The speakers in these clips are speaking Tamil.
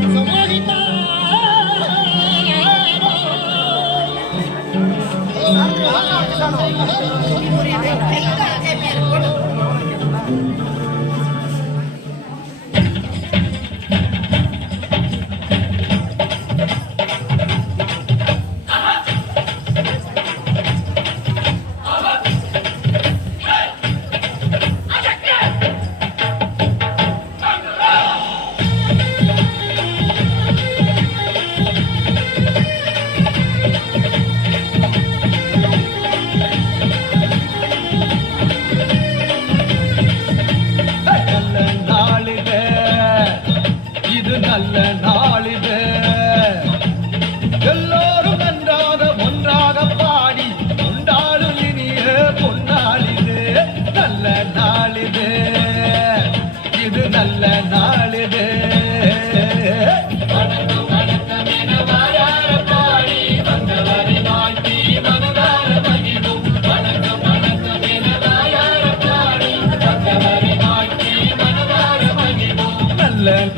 Gracias. நல்ல நாளில் எல்லோரும் நன்றாக ஒன்றாக பாடி கொண்டாடும் இனிய பொன்னாளிது. நல்ல நாளிது. இது நல்ல நாளிது. நல்ல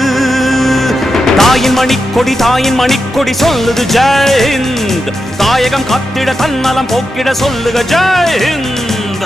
தாயின் மணிக்கொடி தாயின் மணிக்கொடி சொல்லுது ஜெயந்த் தாயகம் காத்திட தன்னலம் போக்கிட சொல்லுக ஜெயந்த்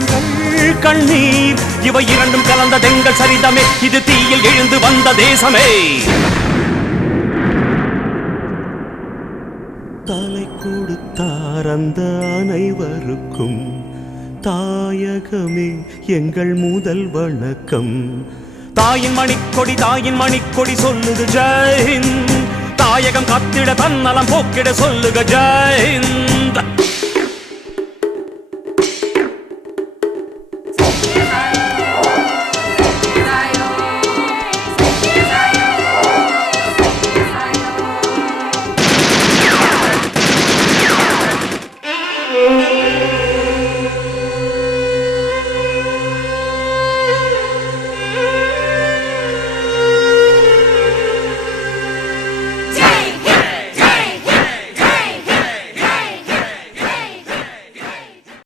எங்கள் கண்ணீர். இவை இரண்டும் கலந்த தெங்கள் சரிதமே. இது தீயில் எழுந்து வந்த தேசமே. தலை கொடுத்தார் அந்த அனைவருக்கும். தாயகமே எங்கள் முதல் வணக்கம். தாயின் மணிக்கொடி தாயின் மணிக்கொடி சொல்லுது ஜெயந்த் தாயகம் காத்திட தன்னலம் போக்கிட சொல்லுக ஜெயந்த்